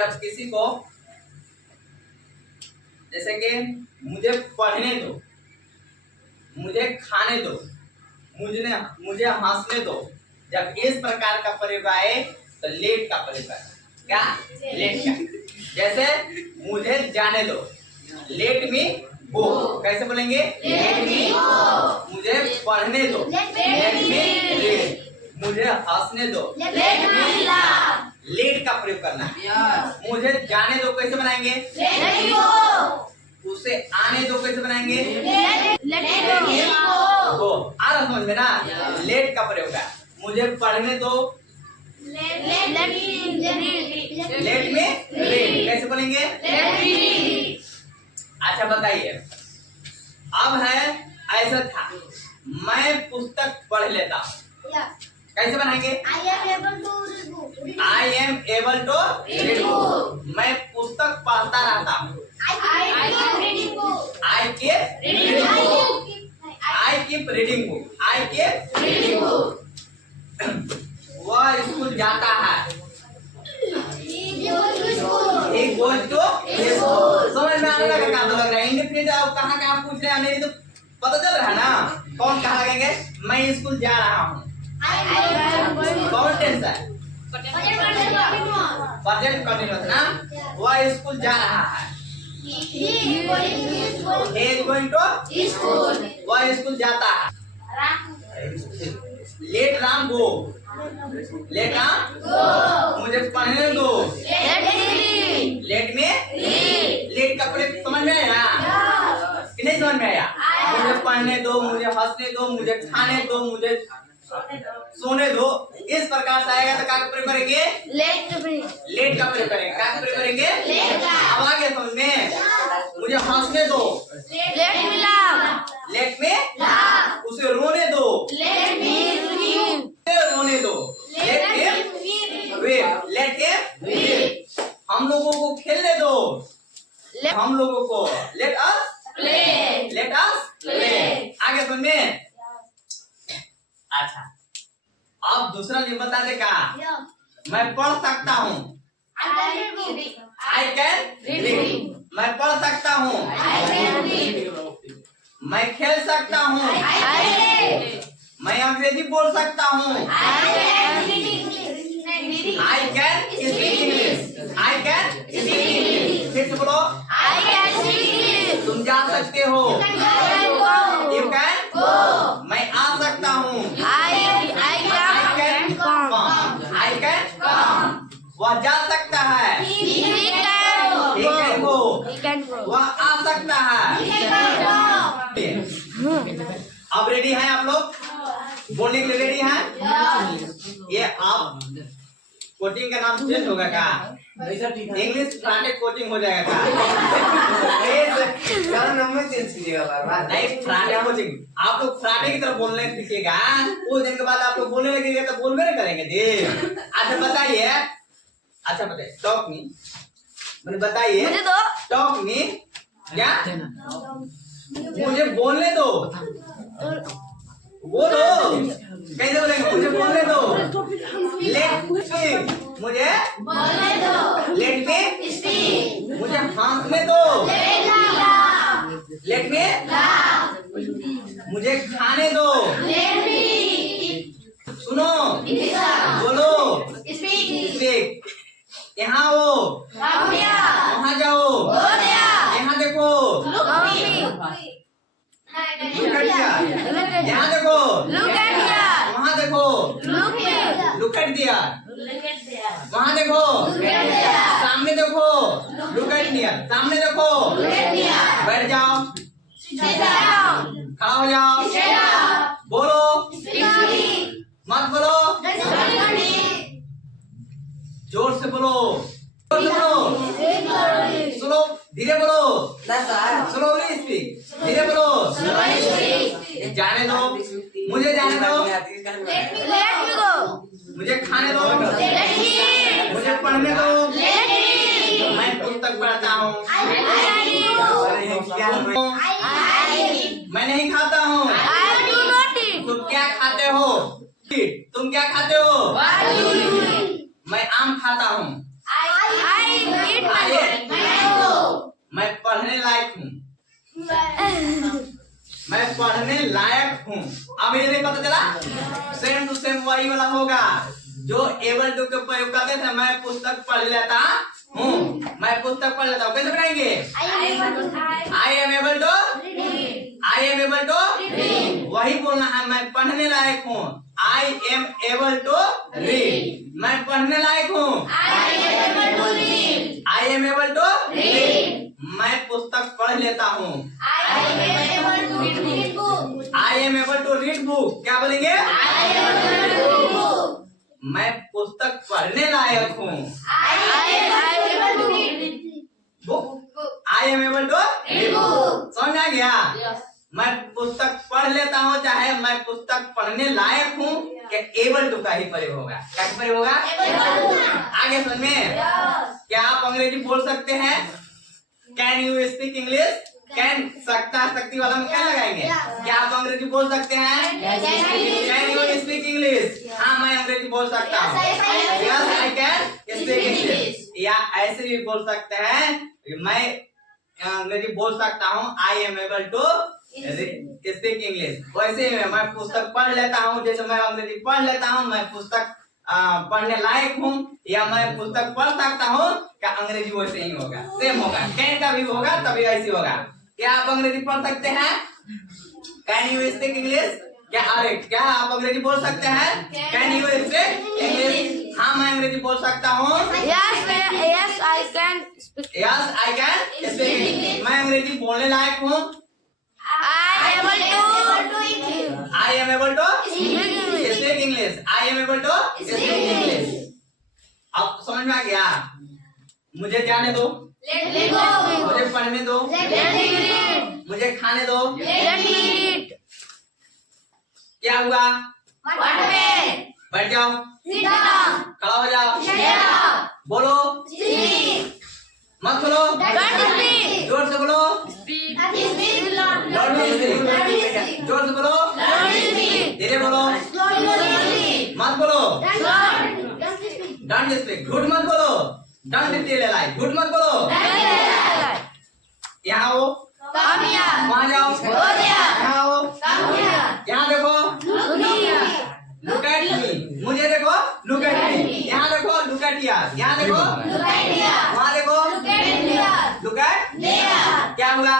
जब किसी को जैसे कि मुझे पढ़ने दो, मुझे खाने दो, मुझे हंसने दो, जब इस प्रकार का प्रयोग आए तो लेट का प्रयोग आए। क्या? लेट का। जैसे मुझे जाने दो, लेट मी गो, कैसे बोलेंगे? लेट मी गो। मुझे पढ़ने दो, लेट मी रीड। मुझे हंसने दो, लेट मी लाफ। लेट का प्रयोग करना है। मुझे जाने दो कैसे बनाएंगे? लेट मी गो। उसे आने दो कैसे बनाएंगे? लेट मी गो। आ रहा समझ में ना? लेट का प्रयोग है। मुझे पढ़ने दो, लेट में रीड, कैसे बोलेंगे? अच्छा बताइए, अब है ऐसा था, मैं पुस्तक पढ़ लेता हूँ, कैसे बनाएंगे? I am able to read book. मैं पुस्तक पढ़ता रहता हूँ, I keep reading book, I keep reading book. वह स्कूल जाता है, एक गोज टू स्कूल। समझ में आने लगा? कहाँ तो लग रहा है इंडिपेंडेंट, आप कहाँ कहाँ पूछ रहे हैं, नहीं तो पता चल रहा है ना कौन कहाँ लगेंगे? मैं स्कूल जा रहा हूँ, कौन टेंस है? प्रेजेंट कंटीन्यूअस ना। वह स्कूल जा रहा है, he is going to school। वह स्कूल जाता है। लेट राम गो, लेट राम गो। मुझे पढ़ने दो, लेट में लेट का प्रयोग समझ में आया कि नहीं समझ में आया? मुझे पढ़ने दो, मुझे हंसने दो, मुझे खाने दो, मुझे सोने दो, इस प्रकार से आएगा तो क्या प्रयोग करेंगे? लेट का प्रयोग करेंगे। क्या प्रयोग करेंगे? अब आ गया समझ में? मुझे हंसने दो, लेट में लाफ। उसे रोने दो, रोने दो, लेट के हम लोगों को खेलने दो, हम लोगों को लेट अस प्ले। आगे समझ में? अच्छा, अब दूसरा नियम बता दे का, मैं पढ़ सकता हूँ, आई कैन रीड। मैं पढ़ सकता हूँ, मैं खेल सकता हूँ, मैं अंग्रेजी बोल सकता हूँ, आई can speak English, I can speak English. फिर से बोलो, आई कैन स्पीक इंग्लिश। तुम जा सकते हो, यू कैन गो। मैं आ सकता हूँ, आई कैन कम। वह जा सकता है, he can go। वह आ सकता है। अब रेडी हैं आप लोग? बोलने के लिए रेडी हैं? ये आप कोचिंग का नाम चेंज होगा क्या? इंग्लिश फ्राटे कोचिंग हो जाएगा क्या? नंबर चेंज कीजिएगा। नहीं, फ्राटे कोचिंग। आप लोग फ्राटे की तरफ बोलने सीखिएगा, कुछ दिन के बाद आप लोग बोलने लगेंगे तो बोलबे नहीं करेंगे जी। अच्छा बताइए, टॉक मी, मैंने बताइए, टॉक मी क्या? मुझे बोलने दो, बोलो, कैसे बोलेंगे? मुझे बोलने दो, लेट मुझे बोलने दो, लेट मी स्पीक। मुझे हंसने दो, लेट मी लाफ। मुझे खाने दो, लेट मी सुनो, बोलो, स्पीक। यहाँ आओ, वहाँ जाओ, यहाँ देखो, यहाँ देखो, वहाँ देखो, लुक एट दियर, वहाँ देखो, सामने देखो, लुक एट दियर, सामने देखो, बैठ जाओ, खड़ा हो जाओ, बोलो, मत बोलो, जोर से बोलो, स्लो, धीरे बोलो, स्लोली स्पीक, धीरे बोलो, जाने दो, मुझे जाने दो, मुझे खाने दो, मुझे पढ़ने दो, मैं पुस्तक पढ़ता हूँ, मैं नहीं खाता हूँ, तुम क्या खाते हो? तुम क्या खाते हो? मैं आम खाता हूँ, मैं पढ़ने लायक हूँ। अब ये नहीं पता चला, सेम टू सेम वही वाला होगा जो एबल टू के प्रयोग करते थे। मैं पुस्तक पढ़ लेता हूँ, मैं पुस्तक पढ़ लेता हूँ। कैसे बनाएंगे? I am able to, I am able to, वही बोलना है। मैं पढ़ने लायक हूँ, I am able to read. मैं पढ़ने लायक हूँ, I am able to read. मैं पुस्तक पढ़ लेता हूँ, I am able to read book. क्या बोलेंगे? मैं पुस्तक पढ़ने लायक हूँ, I am able to read book. समझ आ गया? मैं पुस्तक पढ़ लेता हूँ, चाहे मैं पुस्तक पढ़ने लायक हूँ, क्या एबल टू का ही प्रयोग होगा। क्या प्रयोग होगा? आगे समझ में? क्या आप अंग्रेजी बोल सकते हैं? Can you speak English? Can सकता शक्ति वाला में क्या लगाएंगे? क्या आप अंग्रेजी बोल सकते हैं? Can you speak English? हाँ, मैं अंग्रेजी बोल सकता हूँ। Yes I can speak English. या ऐसे भी बोल सकते हैं, मैं अंग्रेजी बोल सकता हूँ, I am able to speak English. वैसे ही मैं पुस्तक पढ़ लेता हूँ, जैसे मैं अंग्रेजी पढ़ लेता हूँ, मैं पुस्तक पढ़ने लायक हूँ, या मैं पुस्तक पढ़ सकता हूँ। क्या अंग्रेजी वैसे ही होगा, सेम होगा। कैन का भी होगा तभी ऐसी होगा। क्या आप अंग्रेजी पढ़ सकते हैं? Can you speak English? क्या अरे क्या आप अंग्रेजी बोल सकते हैं? Can you speak English? हाँ, मैं अंग्रेजी बोल सकता हूँ। Yes, I can speak. Yes I can speak English. मैं अंग्रेजी बोलने लायक हूँ, I am able to I am able to English. Speak English. I am able to speak English. अब समझ में आ गया? मुझे जाने दो, Let me go. मुझे पढ़ने दो, Let me read. मुझे खाने दो। Let me eat. क्या हुआ? What way? बैठ जाओ, Sit down. खड़ा हो जाओ, Stand up. बोलो, Speak. मत बोलो, Don't speak. जोर से बोलो, Speak. Speak. जोर से बोलो, Don't speak. धीरे बोलो, Slowly. मत बोलो, Don't speak. डोंट स्पीक, झूठ मत बोलो, डोंट टेल अ लाई, झूठ मत बोलो। यहाँ आओ, Come here. वहाँ जाओ, Go there. यहाँ आओ, Come here. यहाँ देखो, Look here. Look at me, मुझे देखो, लुक एट मी। यहाँ देखो, लुक एट हियर, यहाँ देखो, Look at here. वहाँ देखो, Look at here. Look eight There. क्या हुआ?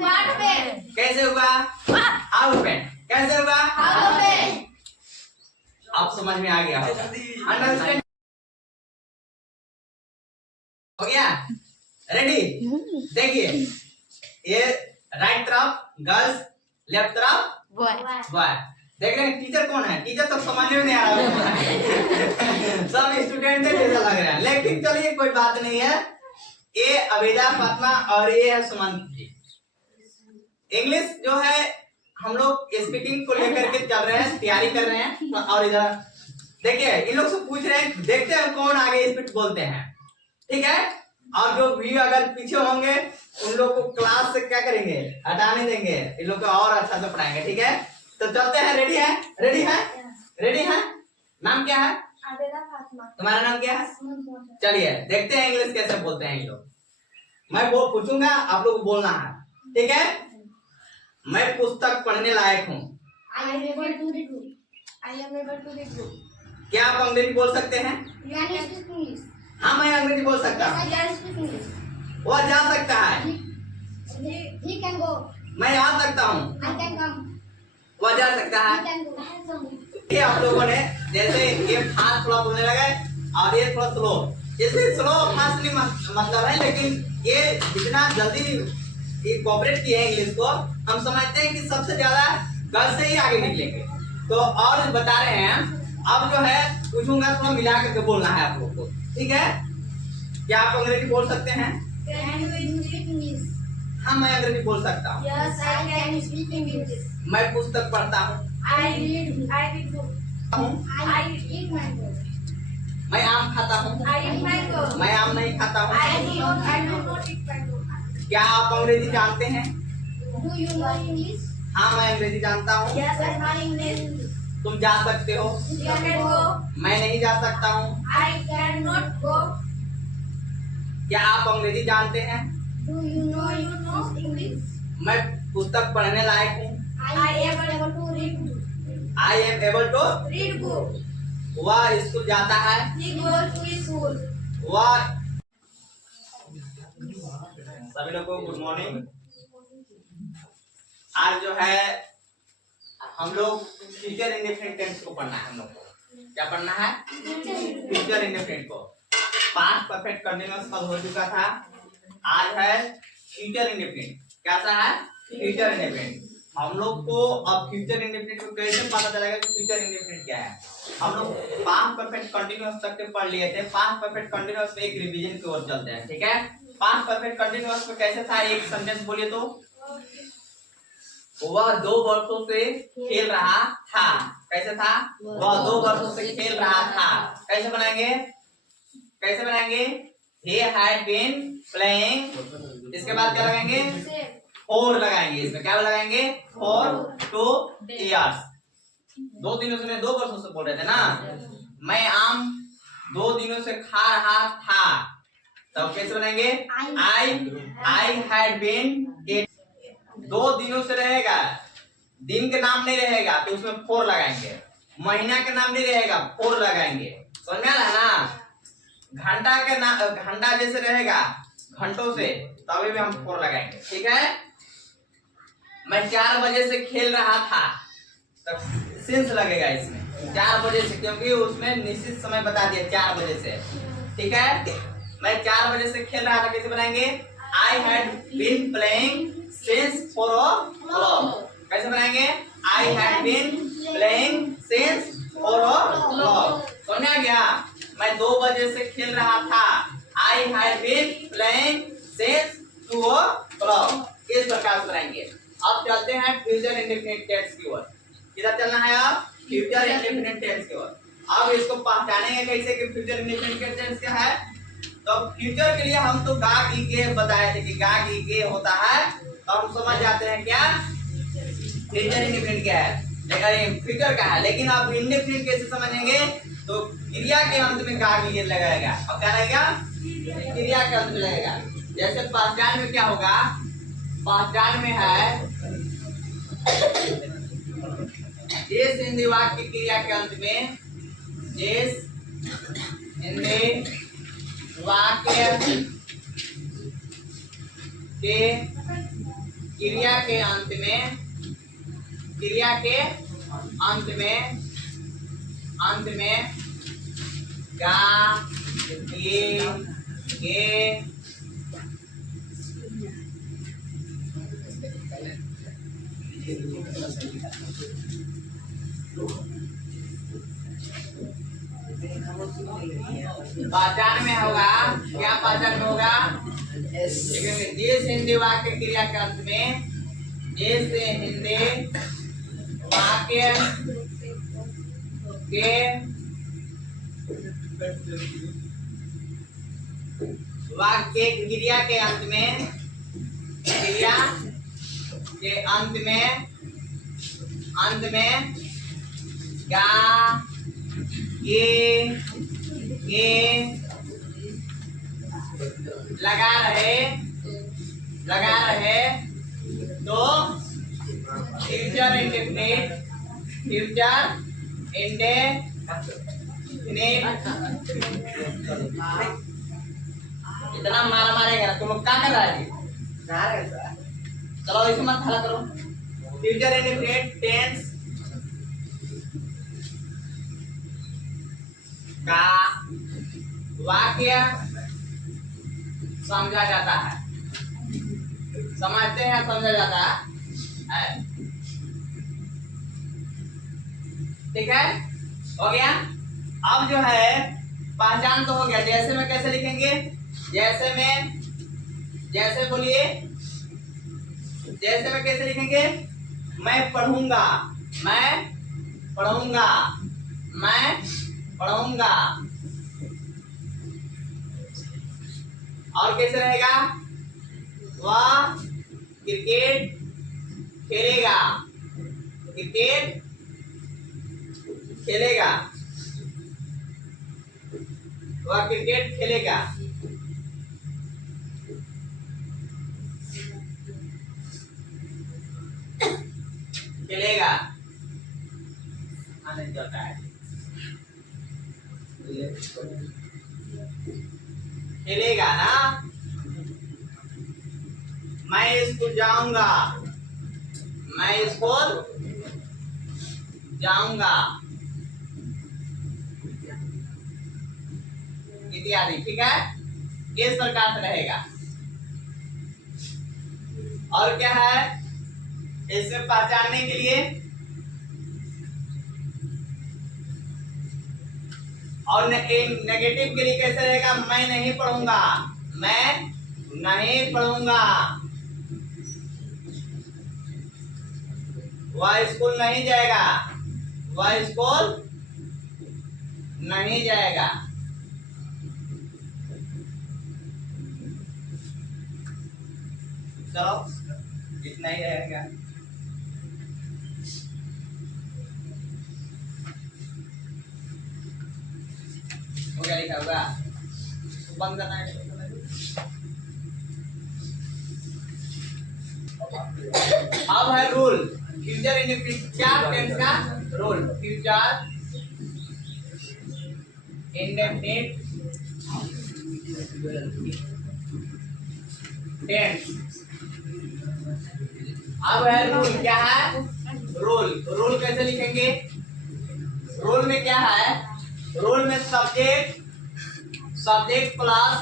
What way? कैसे हुआ? हाउ ओपन, कैसे हुआ? How open? आप समझ में आ गया होगा। अंडरस्टैंड हो गया? रेडी? देखिए, ये राइट तरफ गर्ल्स, लेफ्ट तरफ Boy. बॉय। देख रहे हैं टीचर कौन है? टीचर तो समझ में नहीं आ रहा है। सब स्टूडेंट जैसा लग रहा है, लेकिन चलिए कोई बात नहीं है। ये अबेदा फातिमा और ये है सुमन जी। इंग्लिश जो है हम लोग स्पीकिंग को लेकर के चल रहे हैं, तैयारी कर रहे हैं। और इधर देखिए, इन लोग से पूछ रहे हैं, देखते हैं कौन आगे स्पीड बोलते हैं, ठीक है? और जो भी अगर पीछे होंगे उन लोग को क्लास से क्या करेंगे? हटाने देंगे, इन लोग को और अच्छा से पढ़ाएंगे, ठीक है? तो चलते हैं। रेडी है? रेडी है? रेडी है? नाम क्या है? अबेदा फातिमा. तुम्हारा नाम क्या है? चलिए देखते हैं इंग्लिश कैसे बोलते हैं ये लोग। मैं वो पूछूंगा, आप लोग बोलना है, ठीक है? मैं पुस्तक पढ़ने लायक हूँ। I am able to read book. I am able to read book. क्या आप अंग्रेजी बोल सकते हैं? You can speak English. हाँ, मैं अंग्रेजी बोल सकता Yes, हूँ। I can speak English. वो जा सकता है, He can go. मैं आ सकता हूँ। I can come. वो जा सकता He है। can go. ये आप लोगों ने जैसे ये फास्ट थोड़ा बोलने लगे और ये थोड़ा स्लो, इसलिए स्लो फास्ट नहीं मतलब है, लेकिन ये जितना जल्दी ये कोऑपरेट किए हैं इंग्लिश को, हम समझते हैं कि सबसे ज्यादा गर्ल से ही आगे निकलेंगे। तो और बता रहे हैं, अब जो है पूछूंगा थोड़ा मिला करके बोलना है आप लोग को, ठीक है? क्या आप अंग्रेजी बोल सकते हैं? Can you speak English? हाँ, मैं अंग्रेजी बोल सकता हूँ। Yes, I can speak English. मैं पुस्तक पढ़ता हूँ। I read book. I eat mango. मैं आम खाता हूँ। I eat mango. मैं आम नहीं खाता हूँ। I do not eat mango. क्या आप अंग्रेजी जानते हैं? Do you know English? हाँ, मैं अंग्रेजी जानता हूँ। Yes, I know English. तुम जा सकते हो। You can go. मैं नहीं जा सकता हूँ। I cannot go. क्या आप अंग्रेजी जानते हैं? Do you know English? मैं पुस्तक पढ़ने लायक हूँ। I am able to read book. I am able to, Read book. वह स्कूल जाता है, He goes to school. वह। सभी लोगों को गुड मॉर्निंग। आज जो है हम लोग फ्यूचर इंडेफिनिट टेंस को पढ़ना है। हम लोग को क्या पढ़ना है? फ्यूचर इंडेफिनिट को। पास्ट परफेक्ट कंटीन्यूअस कल हो चुका था, आज है फ्यूचर इंडेफिनिट। कैसा है? Future indefinite. हम लोग को अब फ्यूचर इंडेफिनिट को कैसे पता चलेगा कि फ्यूचर इंडेफिनिट क्या है? हम लोग पास्ट परफेक्ट कंटीन्यूअस तक के पढ़ लिए थे। पास्ट परफेक्ट कंटीन्यूअस में एक रिवीजन की ओर चलते हैं, ठीक है? पास्ट परफेक्ट कंटीन्यूअस में कैसे था? एक सेंटेंस बोलिए तो। वह 2 वर्षों से खेल रहा था। कैसे था? वह 2 वर्षों से खेल रहा था। कैसे बनाएंगे? कैसे बनाएंगे? He had been playing। इसके बाद क्या लगाएंगे? फोर लगाएंगे। इसमें क्या लगाएंगे? 4 2 years। 2 दिनों से, 2 वर्षों से बोल रहे थे ना। मैं आम 2 दिनों से खा रहा था। तब कैसे बनाएंगे? I had been eating। 2 दिनों से रहेगा, दिन के नाम नहीं रहेगा तो उसमें 4 लगाएंगे। महीना के नाम नहीं रहेगा, 4 लगाएंगे। समझ में आ रहा है ना? घंटा के नाम, घंटा जैसे रहेगा घंटों से, तभी भी हम 4 लगाएंगे, ठीक है? मैं 4 बजे से खेल रहा था, तब सिंस लगेगा इसमें 4 बजे से, क्योंकि उसमें निश्चित समय बता दिया 4 बजे से, ठीक है? मैं 4 बजे से खेल रहा था। कैसे बनाएंगे? I had been playing since 4 o'clock। कैसे बनाएंगे? I had been playing since 4 o'clock। समझ आ गया? मैं 2 बजे से खेल रहा था। I had been playing since 2 o'clock। इस प्रकार से बनाएंगे। अब चलते हैं फ्यूचर इंडेफिनिट टेंस की ओर। किधर चलना है अब? फ्यूचर इंडेफिनिट टेंस की ओर। अब इसको पहचानेंगे कैसे कि फ्यूचर इंडेफिनिट टेंस क्या है? तो फ्यूचर के लिए हम तो गाग ई के बताए थे कि गाग ई के होता है, तो हम समझ जाते हैं क्या फ्यूचर इंडेफिनिट क्या है। लेकिन फ्यूचर का है, लेकिन आप इंडेफिनिट कैसे समझेंगे? तो क्रिया के अंत में गाग ई लगाएगा। अब क्या लगेगा? क्रिया के अंत में लगेगा। जैसे पहचान में क्या होगा? पहचान में है जिस हिंदी वाक्य की क्रिया के अंत में, जिस हिंदी वाक्य के क्रिया के अंत में, क्रिया के अंत में गा ये के पहचान में होगा। क्या पहचान में होगा? जिस हिंदी वाक्य क्रिया के अंत में, जिस हिंदी वाक्य के वाक्य क्रिया के अंत में, क्रिया के अंत में गा ये लगा रहे तो फ्यूचर इंडेफिनिट इतना मारा मारेगा तुम लोग। क्या कर रहा है? चलो इसे मत हल्ला करो। फ्यूचर इंडेफिनिट टेंस का वाक्य समझा जाता है, समझते हैं, समझा जाता है। ठीक है, हो गया। अब जो है पहचान तो हो गया। जैसे में कैसे लिखेंगे? जैसे बोलिए, जैसे में कैसे लिखेंगे? मैं पढ़ूंगा, और कैसे रहेगा? वह क्रिकेट खेलेगा, वह क्रिकेट खेलेगा। जाता है। खेलेगा ना, मैं स्कूल जाऊंगा, मैं स्कूल जाऊंगा इत्यादि। ठीक है, इस प्रकार से रहेगा। और क्या है इसमें पहचानने के लिए, और नेगेटिव के लिए कैसे रहेगा, मैं नहीं पढ़ूंगा, मैं नहीं पढ़ूंगा, वह स्कूल नहीं जाएगा, वह स्कूल नहीं जाएगा। चलो इतना ही रहेगा। हो गया, लिखा होगा तो बंद करना है। अब है रूल, फ्यूचर इंडेफिनिट टेंस का रूल। Future indefinite tense. अब है रूल, क्या है रूल, रूल कैसे लिखेंगे, रूल में क्या है, रूल में सब्जेक्ट, सब्जेक्ट प्लस,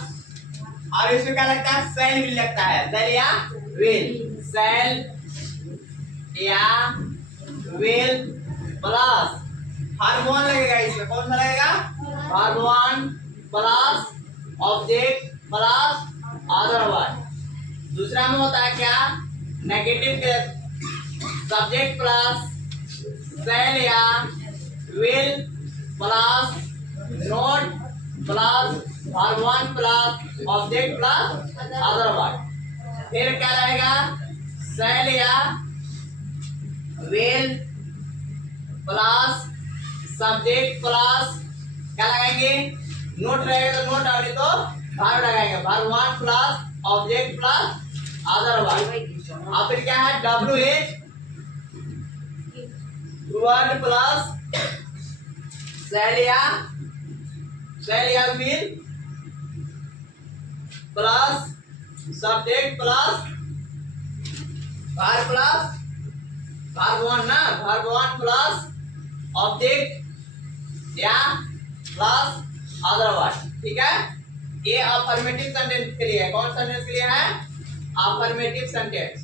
और इसमें क्या लगता है, सेल भी लगता है, सेल या विल, सेल या विल प्लस वर्ब वन लगेगा। इसमें कौन सा लगेगा, verb one plus object plus other verb. दूसरा में होता है क्या, नेगेटिव के सब्जेक्ट प्लस सेल या will plus note plus verb one plus object plus other verb. फिर क्या रहेगा, सेल या विल प्लस सब्जेक्ट प्लस क्या लगाएंगे, नोट रहेगा तो नोट, और तो वर्ब लगाएंगे, verb one plus object plus other verb. और फिर क्या है, WH वर्ड प्लस सेल या will plus subject plus verb one ना, वर्ब वन प्लस ऑब्जेक्ट या प्लस अदर वर्ब। ठीक है, ये अफर्मेटिव सेंटेंस के लिए है। कौन सेंटेंस के लिए है, अफर्मेटिव सेंटेंस।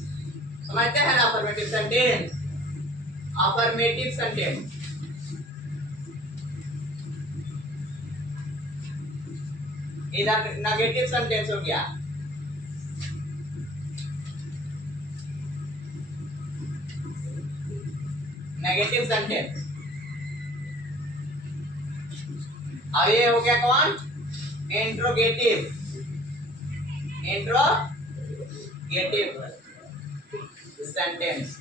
समझते हैं ना, अफर्मेटिव सेंटेंस, अफर्मेटिव सेंटेंस। इधर नेगेटिव सेंटेंस हो गया। नेगेटिव सेंटेंस, और ये हो गया कौन, इंट्रोगेटिव, इंट्रोगेटिव सेंटेंस।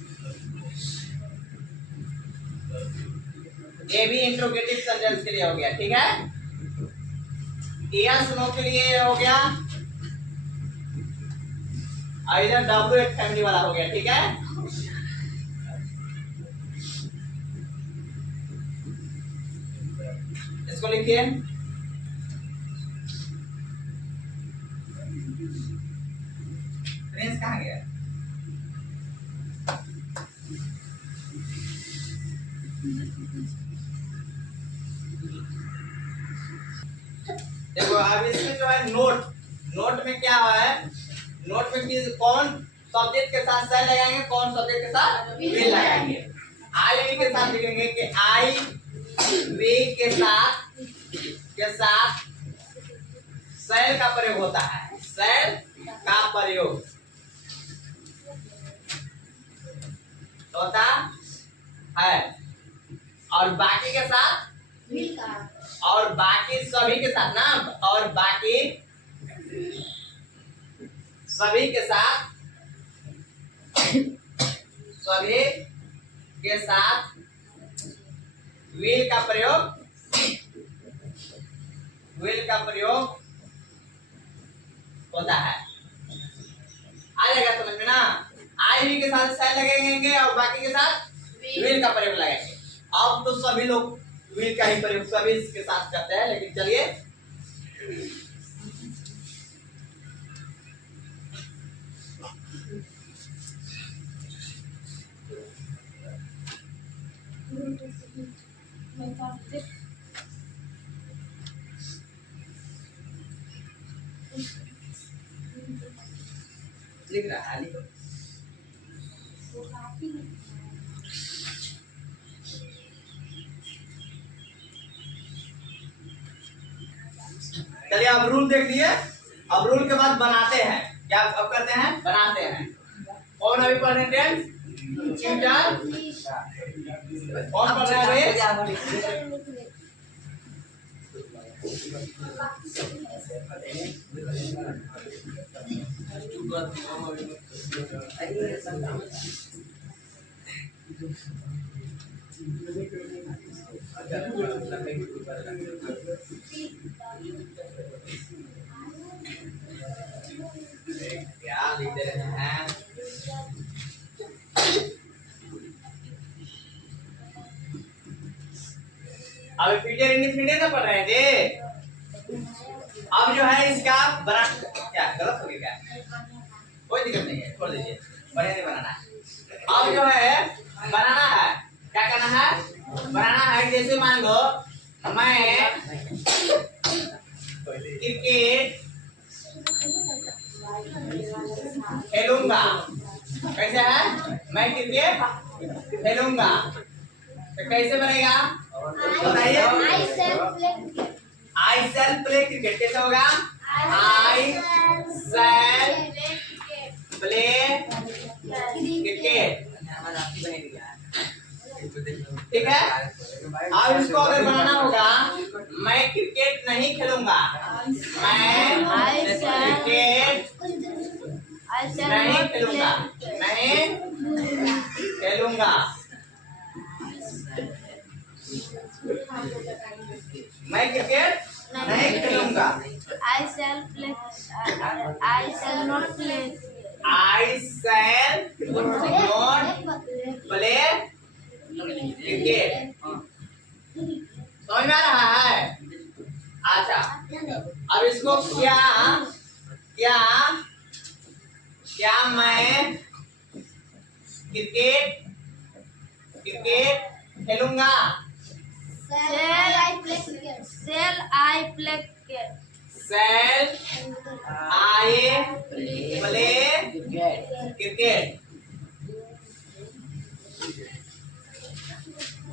ये भी इंट्रोगेटिव सेंटेंस के लिए हो गया। ठीक है, यस नो के लिए हो गया, और इधर WH फैमिली वाला हो गया। ठीक है, इसको लिखिए, प्रिंस कहाँ गया, देखो अब इसमें जो है नोट, नोट में क्या है, नोट में कौन सब्जेक्ट के साथ सेल लगाएंगे, कौन सब्जेक्ट के साथ विल लगाएंगे। आई वी के साथ लिखेंगे कि आई वी के साथ सेल का प्रयोग होता है, सेल का प्रयोग होता है, और बाकी के साथ विल का, और बाकी सभी के साथ ना, और बाकी सभी के साथ, सभी के साथ विल का प्रयोग, विल का प्रयोग होता है। आ जाएगा समझ में ना, आई वी के साथ सेल लगेंगे और बाकी के साथ विल का प्रयोग लगाएंगे। अब तो सभी लोग विल का ही प्रयोग सभी इसके साथ करते हैं, लेकिन चलिए लिख रहा है, लिखो। चलिए अब रूल देख लिए। अब रूल के बाद बनाते हैं, क्या अब करते हैं, बनाते हैं। कौन अभी पढ़ रहे हैं? टीचर कौन पढ़ रहा है? क्या लिख रहे हैं? अब फ्यूचर इंडिपेंडेंट ना पढ़ रहे थे। अब जो है इसका बना, क्या गलत हो गया क्या? कोई दिक्कत नहीं है, छोड़ दीजिए, बढ़िया नहीं बनाना है। अब जो है बनाना है, क्या करना है, बनाना है। जैसे मान लो मैं क्रिकेट खेलूंगा, कैसे है, मैं क्रिकेट खेलूंगा, तो कैसे बनेगा बताइए? आई सेल प्ले क्रिकेट कैसे होगा? आई सेल प्ले क्रिकेट, ठीक है। अब इसको अगर बनाना होगा, मैं क्रिकेट नहीं खेलूंगा, मैं क्रिकेट नहीं खेलूंगा, नहीं खेलूंगा, मैं क्रिकेट नहीं खेलूंगा। I shall play. I shall not play. I shall not play cricket. समझ में आ रहा है? अच्छा, अब इसको क्या क्या क्या मैं क्रिकेट क्रिकेट खेलूंगा। Shall I play cricket? Shall I play cricket? Shall I play cricket.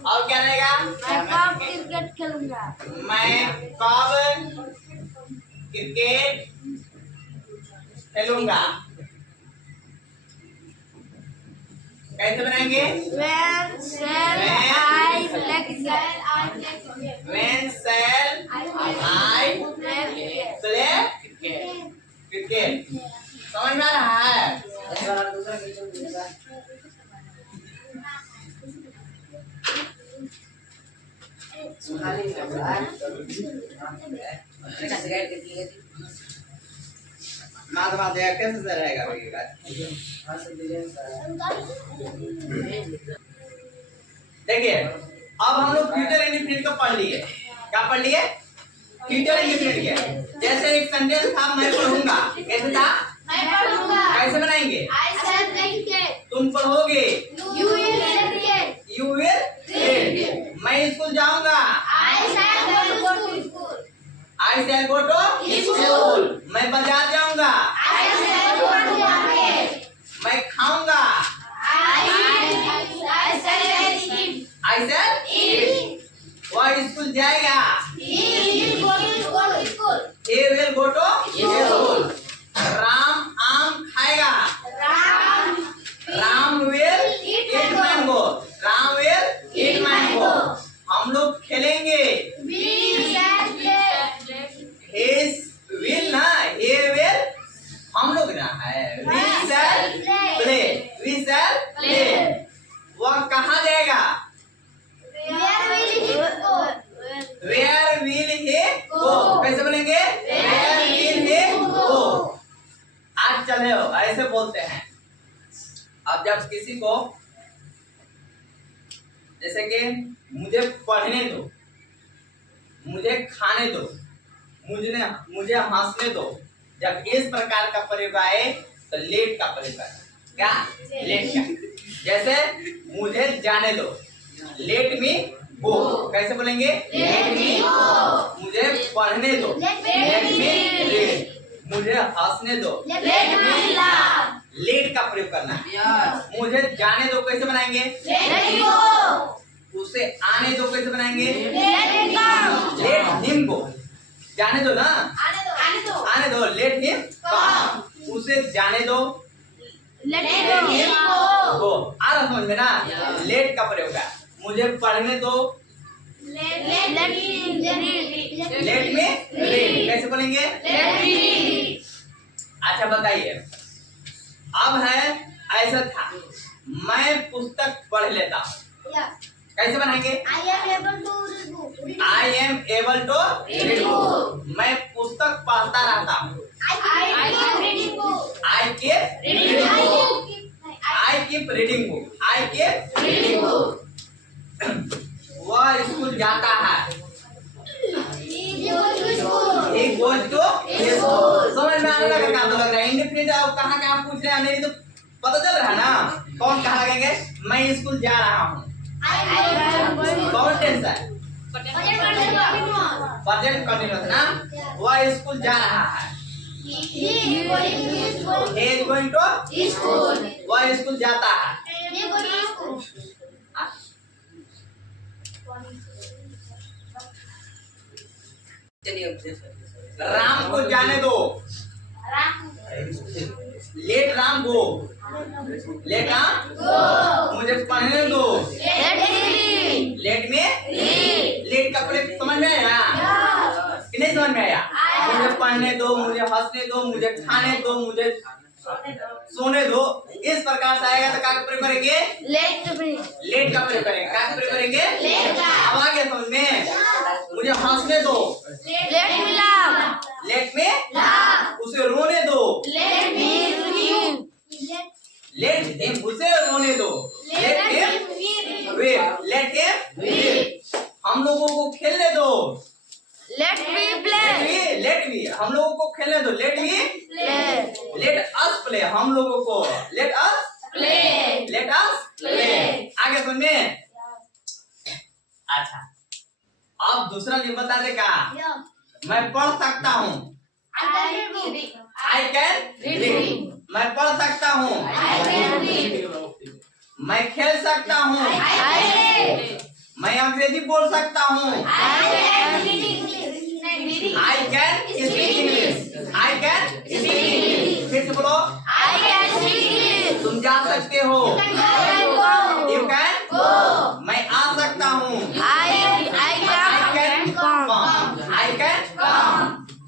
अब क्या रहेगा? मैं कब क्रिकेट खेलूंगा? मैं कब क्रिकेट खेलूंगा। कैसे बनाएंगे? When shall I play cricket? When shall I play cricket. समझ में आ रहा है? कैसे से रहेगा देखिए, अब हम लोग फ्यूचर इंडिफिनिट को पढ़ लिए। क्या पढ़ लिए? फ्यूचर इंडिफिनिट के। जैसे एक सेंटेंस था, मैं पढ़ूंगा, कैसे था? मैं पढ़ूंगा। कैसे बनाएंगे? I shall play cricket. तुम पढ़ोगे, You will play cricket. You will read. मैं स्कूल जाऊंगा, I shall go to school. I shall go to school. मैं बाजार जाऊंगा, I shall go to market. मैं खाऊंगा, I shall eat. आई शैल ईट। वह स्कूल जाएगा, He will go to school. he will go to school. Ram आम खाएगा, Ram will eat eat mango, Ram will eat mango. हम लोग खेलेंगे, We shall play. his will ना, he will हम लोग ना है, we shall play, we shall play। वह कहाँ जाएगा? Where will he go? Where will he go? कैसे बोलेंगे? Where will he go? आज चले हो, ऐसे बोलते हैं। अब जब किसी को, जैसे कि मुझे पढ़ने दो, मुझे खाने दो, मुझे हंसने दो। जब इस प्रकार का प्रयोग आए तो लेट का प्रयोग आए। क्या? लेट का। जैसे मुझे जाने दो, लेट मी गो। कैसे बोलेंगे? लेट मी गो। मुझे पढ़ने दो, लेट मी रीड। मुझे हंसने दो, लेट मी लाफ। लेट का प्रयोग करना है। मुझे जाने दो कैसे बनाएंगे? लेट मी गो। उसे आने दो कैसे बनाएंगे? Let him go. जाने दो ना, आने दो, लेट हिम कम। उसे जाने दो, लेट हिम गो। आ रहा समझ में ना? लेट का प्रयोग है। मुझे पढ़ने दो, लेट में रीड। कैसे बोलेंगे? अच्छा बताइए, अब है ऐसा था, मैं पुस्तक पढ़ लेता हूँ। कैसे बनाएंगे? I am able to read book। मैं पुस्तक पढ़ता रहता हूँ। I keep reading book। वह स्कूल जाता है। He goes to school। समझ में आने लगा? कहाँ तो लग रहा है इंडिफिनिट? आप कहाँ पूछ रहे हैं? नहीं तो पता चल रहा है ना कौन कहाँ लगेंगे? मैं स्कूल जा रहा हूँ। कौन टेंस है? प्रेजेंट कंटीन्यूअस ना। वह स्कूल जा रहा है। He is going to school। वह स्कूल जाता है। राम को जाने दो, लेट राम गो। लेट राम गो। मुझे पढ़ने दो, लेट में लेट का प्रयोग समझ में आया कि नहीं समझ में आया? मुझे पढ़ने दो, मुझे हंसने दो, मुझे खाने दो, मुझे सोने दो। इस प्रकार से आएगा तो क्या प्रयोग करेंगे? लेट का प्रयोग करेंगे। क्या प्रयोग करेंगे? अब आ गया समझ में? मुझे हंसने दो, लेट में उसे रोने दो, लेट हिम उसे रोने दो, लेट हिम वीप। हम लोगों को खेलने दो, लेट मी हम लोगों को खेलने दो, लेट अस प्ले हम लोगों को, लेट अस प्ले। आगे सुनिए। अच्छा, अब दूसरा नहीं बता देगा। मैं पढ़ सकता हूँ। I can read। मैं पढ़ सकता हूँ। मैं खेल सकता हूँ। मैं अंग्रेजी बोल सकता हूँ। I can speak English। फिर से बोलो। तुम जा सकते हो। You can go। मैं आ सकता हूँ। I can come।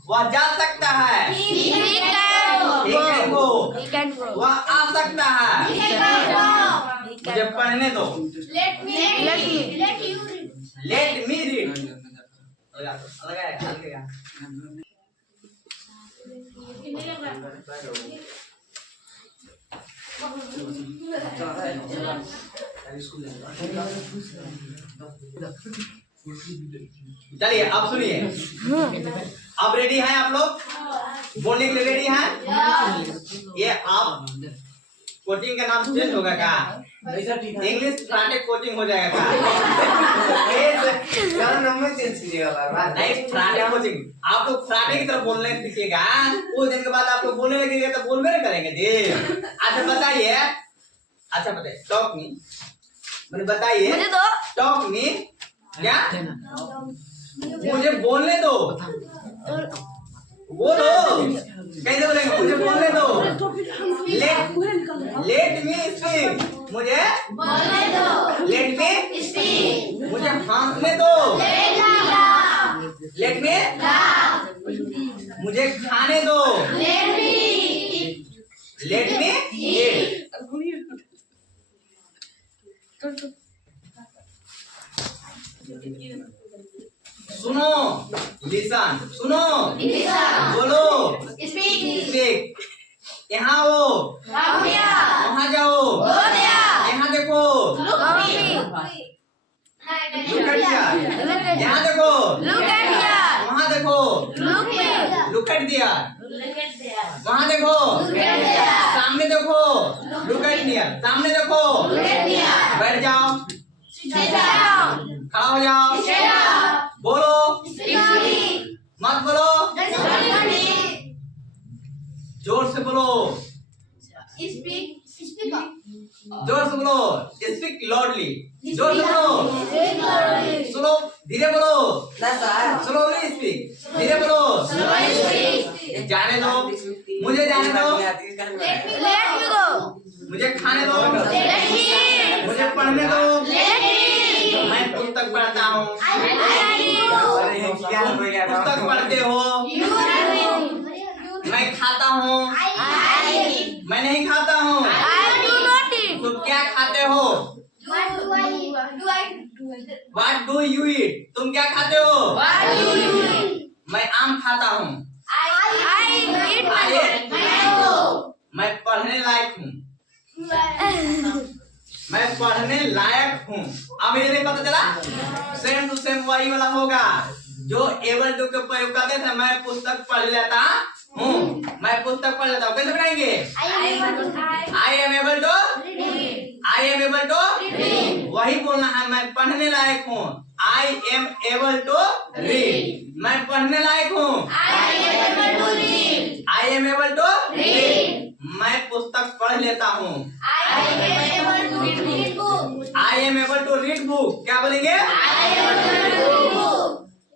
वह जा सकता है। He can go। वह आ सकता है। मुझे पढ़ने दो। Let me read। चलिए अब सुनिए। अब रेडी हैं आप लोग? बोलने के लिए रेडी हैं? ये आप कोचिंग का नाम चेंज होगा क्या? इंग्लिश फ्राटे कोचिंग हो जाएगा क्या? नंबर चेंज कीजिएगा। नहीं, फ्राटे कोचिंग। आप लोग फ्राटे की तरफ बोलने सीखिएगा। कुछ दिन के बाद आप लोग बोलने लगेंगे तो बोलबे नहीं करेंगे जी। अच्छा बताइए, टॉक मी। मैंने बताइए टॉक मी। क्या? मुझे बोलने दो। बोलो। कैसे बोलेंगे? मुझे बोलने दो। Let me speak. मुझे बोलने दो। Let me speak. मुझे हंसने दो। Let me laugh. मुझे खाने दो। लेट मी ईट। सुनो, लिसन। सुनो, बोलो, स्पीक। यहाँ आओ, वहाँ जाओ, यहाँ देखो। लुक एट हियर, यहाँ देखो, Look at here. वहाँ देखो, Look here. Look at there, Look at there. वहाँ देखो, Look at there. सामने देखो, लुक एट नियर, सामने देखो, Look at here. बैठ जाओ, Sit down. खड़ा हो जाओ, Sit down. बोलो, Speak. मत बोलो, Speak. जोर से बोलो, Speak. Speak up. जोर से बोलो, स्पीक लाउडली, जोर से बोलो, स्लो, धीरे बोलो, स्लोली स्पीक, धीरे बोलो, जाने दो, मुझे जाने दो, Let me go. मुझे खाने दो, Let me eat. मुझे पढ़ने दो, Let me eat. मैं पुस्तक पढ़ता हूँ, I read. पुस्तक पढ़ते हो, You read. मैं खाता हूँ, I eat. मैं नहीं खाता हूँ, I do not eat. तुम क्या खाते हो? What do I eat? What do you eat? तुम क्या खाते हो? What do you eat? मैं आम खाता हूँ, I eat mango. मैं पढ़ने लायक हूँ, मैं पढ़ने लायक हूँ। अब ये नहीं पता चला? सेम टू सेम वही वाला होगा जो एबल टू के प्रयोग करते थे। मैं पुस्तक पढ़ लेता हूँ, मैं पुस्तक पढ़ लेता हूँ। कैसे बनाएंगे? I am able to, I am able to, वही बोलना है। मैं पढ़ने लायक हूँ, I am able to read. मैं पढ़ने लायक हूँ, I am able to read. मैं पुस्तक पढ़ लेता हूँ, I am able to read book. क्या बोलेंगे?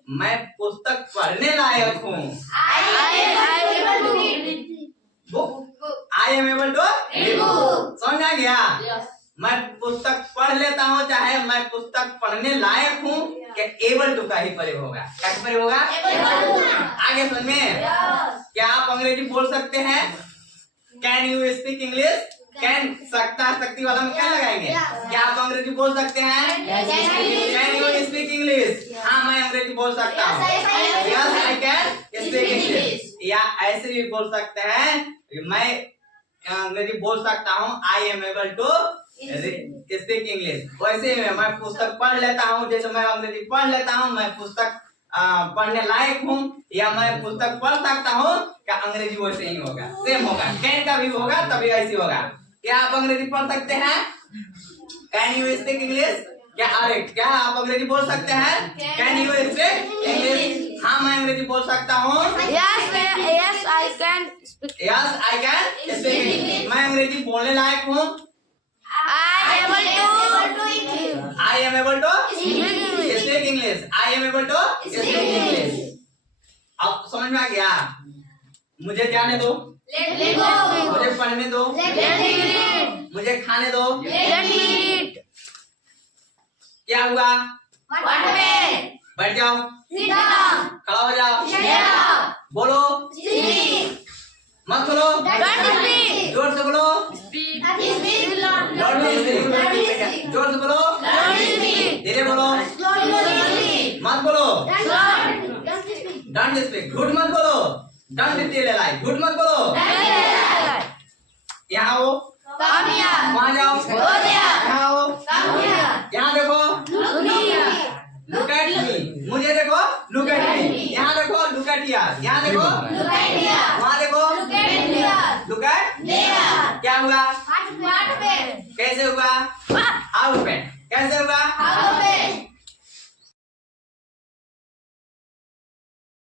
मैं पुस्तक पढ़ने लायक हूँ, book, I am able to read book. समझ आ गया? मैं पुस्तक पढ़ लेता हूँ, चाहे मैं पुस्तक पढ़ने लायक हूँ, क्या एबल टू का ही प्रयोग होगा। क्या प्रयोग होगा? आगे समझ में? क्या आप अंग्रेजी बोल सकते हैं? Can you speak English? Can सकता शक्ति वाला में क्या लगाएंगे? क्या आप अंग्रेजी बोल सकते हैं? Can you speak English? हाँ, मैं अंग्रेजी बोल सकता हूँ। Yes I can speak English. या ऐसे भी बोल सकते हैं, मैं अंग्रेजी बोल सकता हूँ, I am able to speak English. वैसे ही मैं पुस्तक पढ़ लेता हूँ, जैसे मैं अंग्रेजी पढ़ लेता हूँ, मैं पुस्तक पढ़ने लायक हूँ, या मैं पुस्तक पढ़ सकता हूँ, क्या अंग्रेजी वैसे ही होगा, सेम होगा। कैन का भी होगा तभी ऐसी होगा। क्या आप अंग्रेजी पढ़ सकते हैं? Can you speak English? क्या अरे क्या आप अंग्रेजी बोल सकते हैं? Can you speak English? हाँ, मैं अंग्रेजी बोल सकता हूँ। Yes, I can speak. Yes I can speak English. मैं अंग्रेजी बोलने लायक हूँ, I am able I am able to to speak English. I am able to speak English. अब समझ में आ गया? मुझे जाने दो, Let me go. मुझे पढ़ने दो, Let me read. मुझे खाने दो। Let me eat. क्या हुआ? What way? बैठ जाओ, Sit down. खड़ा हो जाओ, Sit down. बोलो, Speak. मत बोलो, Don't speak. जोर से बोलो, Speak. Speak. लाउडली स्पीक, जोर से बोलो, Loudly speak. धीरे बोलो, Slowly. मत बोलो, Don't speak. डोंट स्पीक, झूठ मत बोलो, डोंट टेल लाई, झूठ मत बोलो। यहाँ आओ, Come here. वहाँ जाओ, Go there. यहाँ आओ, Come here. यहाँ देखो, Look here. Look at me, मुझे देखो, लुक एट मी। यहाँ देखो, लुक एट हियर, यहाँ देखो, Look at here. वहाँ देखो, Look at here. Look eight. There. क्या हुआ? What way? कैसे हुआ? What? हाउ पे कैसे हुआ?